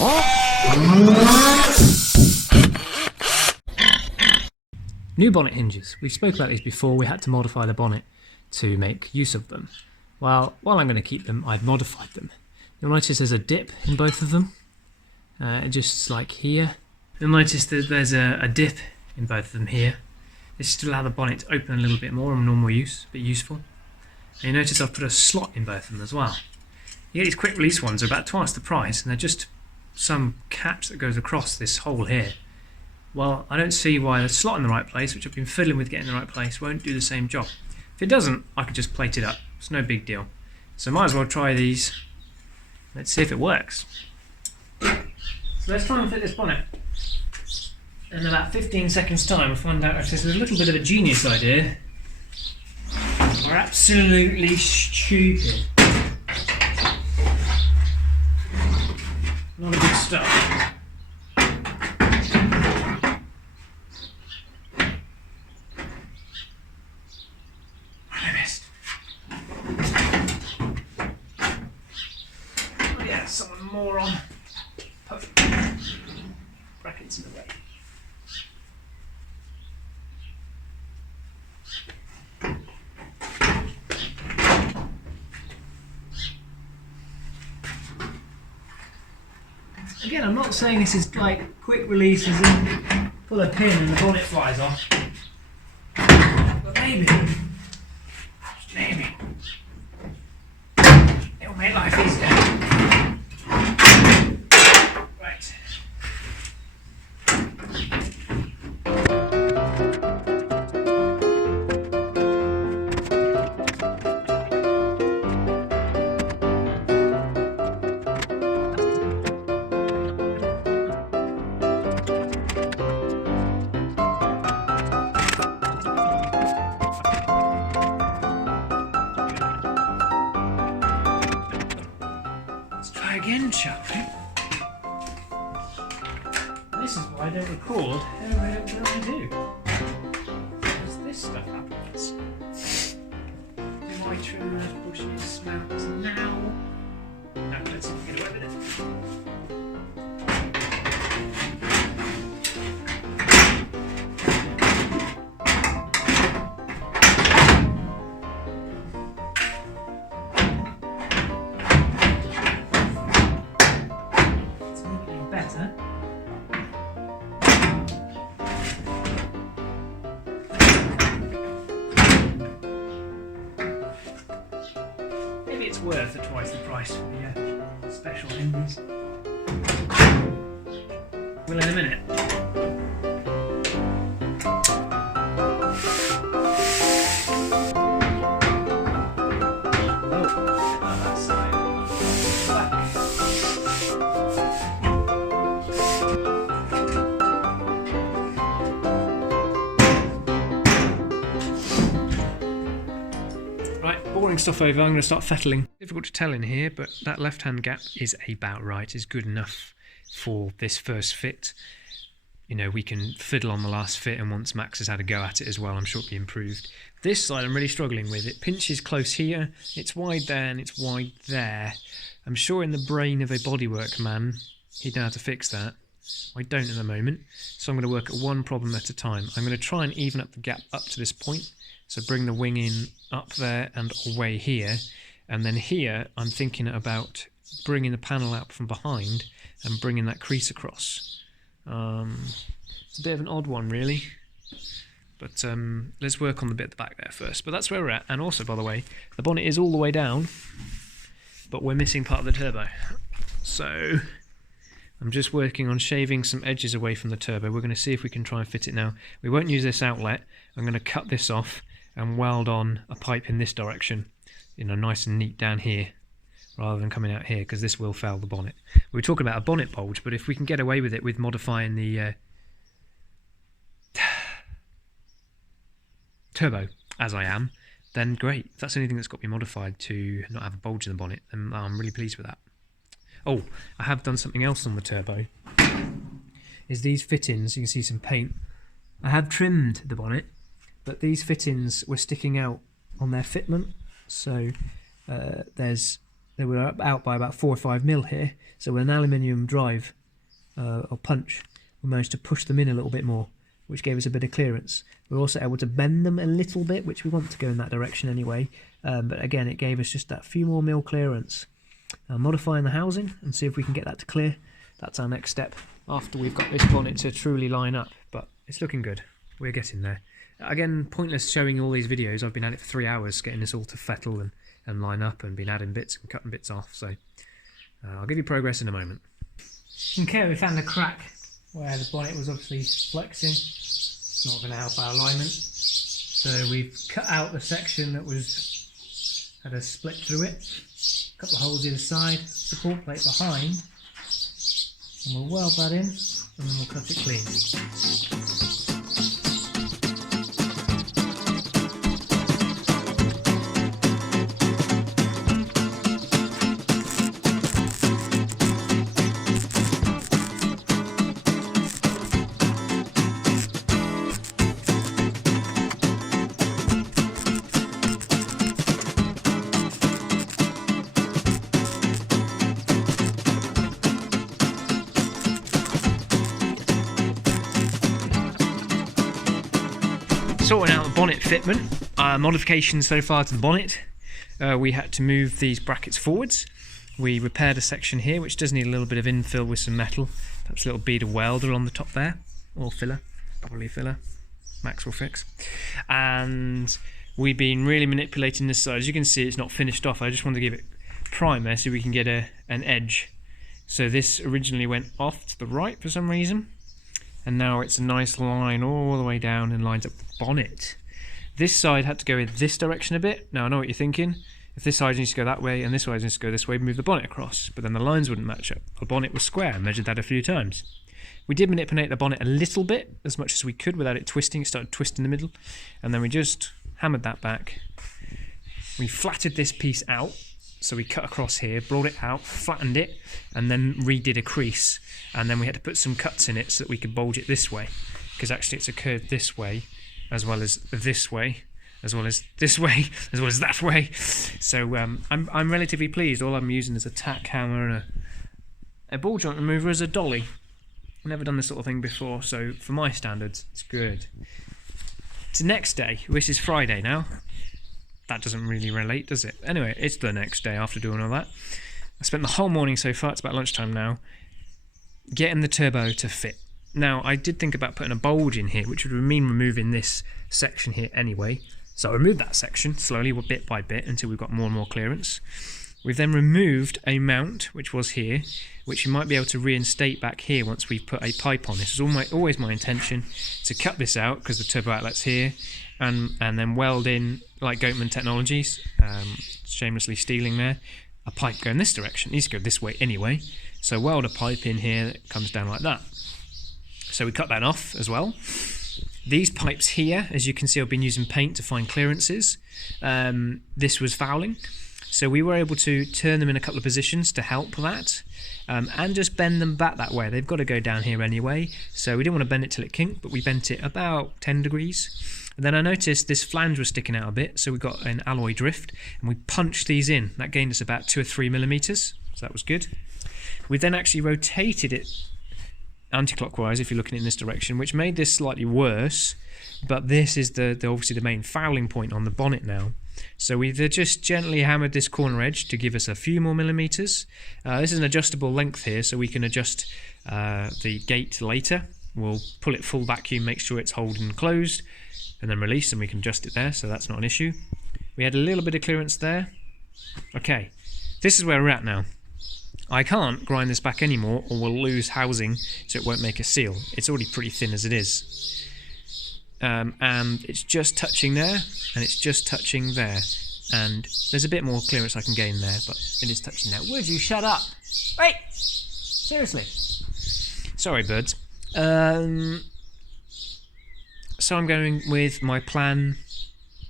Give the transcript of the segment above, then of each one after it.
New bonnet hinges. We spoke about these before. We had to modify the bonnet to make use of them. Well, while I'm going to keep them, I've modified them. You'll notice there's a dip in both of them, just like here. You'll notice that there's a dip in both of them here. This is to allow the bonnet to open a little bit more on normal use, but useful. And you notice I've put a slot in both of them as well. You get these quick release ones are about twice the price, and they're just some catch that goes across this hole here. Well, I don't see why the slot in the right place, which I've been fiddling with getting in the right place, won't do the same job. If it doesn't, I could just plate it up. It's no big deal. So might as well try these. Let's see if it works. So let's try and fit this bonnet. In about 15 seconds time, we'll find out if this is a little bit of a genius idea or absolutely stupid. Not a good start. I missed. Oh yeah, someone moron put brackets in the way. Again, I'm not saying this is like quick release as in pull a pin and the bonnet flies off. But maybe, it'll make life easier. Right. Again, shall we? This is why I don't record everything I do. Because this stuff happens. Do I trim those bushes, mounts now? No, let's see if we can get away with it. Maybe it's worth twice the price for the special hinges. Well, in a minute. Boring stuff over, I'm going to start fettling. Difficult to tell in here, but that left-hand gap is about right. It's good enough for this first fit. You know, we can fiddle on the last fit, and once Max has had a go at it as well, I'm sure it'll be improved. This side I'm really struggling with. It pinches close here, it's wide there, and it's wide there. I'm sure in the brain of a bodywork man, he'd know how to fix that. I don't at the moment, so I'm going to work at one problem at a time. I'm going to try and even up the gap up to this point. So bring the wing in up there and away here, and then here I'm thinking about bringing the panel out from behind and bringing that crease across. It's a bit of an odd one really, but let's work on the bit at the back there first. But that's where we're at, and also by the way, the bonnet is all the way down, but we're missing part of the turbo. So I'm just working on shaving some edges away from the turbo. We're going to see if we can try and fit it now. We won't use this outlet. I'm going to cut this off and weld on a pipe in this direction, you know, nice and neat down here, rather than coming out here, because this will foul the bonnet. We were talking about a bonnet bulge, but if we can get away with it with modifying the turbo, as I am, then great. If that's anything that's got to be modified to not have a bulge in the bonnet, then I'm really pleased with that. Oh, I have done something else on the turbo. Is these fittings, you can see some paint. I have trimmed the bonnet, but these fittings were sticking out on their fitment, so there's they were out by about 4 or 5 mil here. So with an aluminium drive or punch, we managed to push them in a little bit more, which gave us a bit of clearance. We were also able to bend them a little bit, which we want to go in that direction anyway. But again, it gave us just that few more mil clearance. Modifying the housing and see if we can get that to clear. That's our next step after we've got this bonnet to truly line up. But it's looking good. We're getting there. Again, pointless showing you all these videos. I've been at it for 3 hours getting this all to fettle and line up, and been adding bits and cutting bits off. So I'll give you progress in a moment. Okay, we found a crack where the bonnet was obviously flexing. It's not going to help our alignment. So we've cut out the section that had a split through it. A couple of holes either side, support plate behind, and we'll weld that in, and then we'll cut it clean. Sorting out the bonnet fitment, modifications so far to the bonnet. We had to move these brackets forwards. We repaired a section here which does need a little bit of infill with some metal, perhaps a little bead of welder on the top there, or filler, probably filler, Max will fix. And we've been really manipulating this side. As you can see, it's not finished off. I just want to give it primer so we can get an edge. So this originally went off to the right for some reason, and now it's a nice line all the way down and lines up the bonnet. This side had to go in this direction a bit. Now I know what you're thinking. If this side needs to go that way and this side needs to go this way, move the bonnet across. But then the lines wouldn't match up. The bonnet was square. I measured that a few times. We did manipulate the bonnet a little bit, as much as we could without it twisting. It started twisting in the middle. And then we just hammered that back. We flattened this piece out. So we cut across here, brought it out, flattened it, and then redid a crease. And then we had to put some cuts in it so that we could bulge it this way, because actually it's a curve this way, as well as this way, as well as this way, as well as that way. So I'm relatively pleased. All I'm using is a tack hammer and a ball joint remover as a dolly. I've never done this sort of thing before, so for my standards, it's good. It's the next day. This is Friday now. That doesn't really relate, does it? Anyway, it's the next day after doing all that. I spent the whole morning so far, it's about lunchtime now, getting the turbo to fit. Now, I did think about putting a bulge in here, which would mean removing this section here anyway. So I removed that section slowly, bit by bit, until we've got more and more clearance. We've then removed a mount, which was here, which you might be able to reinstate back here once we've put a pipe on. This is always my intention, to cut this out, because the turbo outlet's here, and then weld in, like Goatman Technologies, shamelessly stealing there, a pipe going this direction. It needs to go this way anyway, so weld a pipe in here that comes down like that. So we cut that off as well. These pipes here, as you can see, I've been using paint to find clearances. This was fouling, so we were able to turn them in a couple of positions to help that, and just bend them back that way. They've got to go down here anyway, so we didn't want to bend it till it kinked, but we bent it about 10 degrees. And then I noticed this flange was sticking out a bit, so we got an alloy drift, and we punched these in. That gained us about 2 or 3 millimeters, so that was good. We then actually rotated it anti-clockwise, if you're looking in this direction, which made this slightly worse, but this is obviously the main fouling point on the bonnet now. So we've just gently hammered this corner edge to give us a few more millimeters. This is an adjustable length here, so we can adjust the gate later. We'll pull it full vacuum, make sure it's holding closed, and then release, and we can adjust it there, so that's not an issue. We had a little bit of clearance there. Okay, this is where we're at now. I can't grind this back anymore, or we'll lose housing, so it won't make a seal. It's already pretty thin as it is. And it's just touching there, and it's just touching there. And there's a bit more clearance I can gain there, but it is touching there. Would you shut up? Wait! Seriously. Sorry, birds. So I'm going with my plan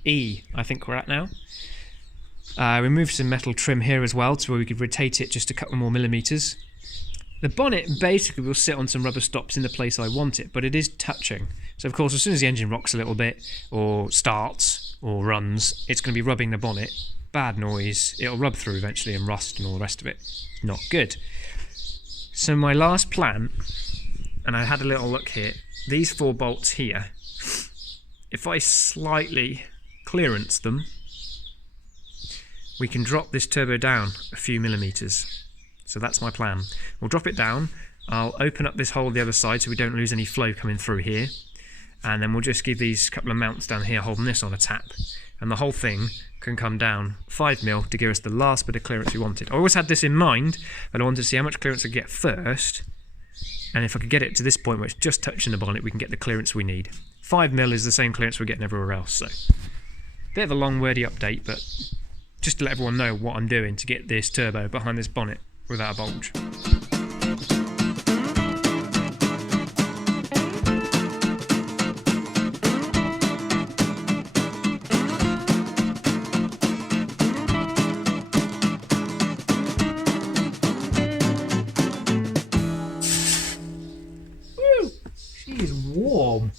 E, I think we're at now. Removed some metal trim here as well, to where we could rotate it just a couple more millimeters. The bonnet basically will sit on some rubber stops in the place I want it, but it is touching. So of course, as soon as the engine rocks a little bit, or starts, or runs, it's going to be rubbing the bonnet, bad noise, it'll rub through eventually and rust and all the rest of it. Not good. So my last plan, and I had a little look here, these 4 bolts here, if I slightly clearance them, we can drop this turbo down a few millimeters. So that's my plan. We'll drop it down, I'll open up this hole the other side so we don't lose any flow coming through here, and then we'll just give these couple of mounts down here holding this on a tap, and the whole thing can come down 5mm to give us the last bit of clearance we wanted. I always had this in mind, but I wanted to see how much clearance I could get first, and if I could get it to this point where it's just touching the bonnet, we can get the clearance we need. 5mm is the same clearance we're getting everywhere else, so bit of a long wordy update, but just to let everyone know what I'm doing to get this turbo behind this bonnet without a bulge. Woo! She is warm.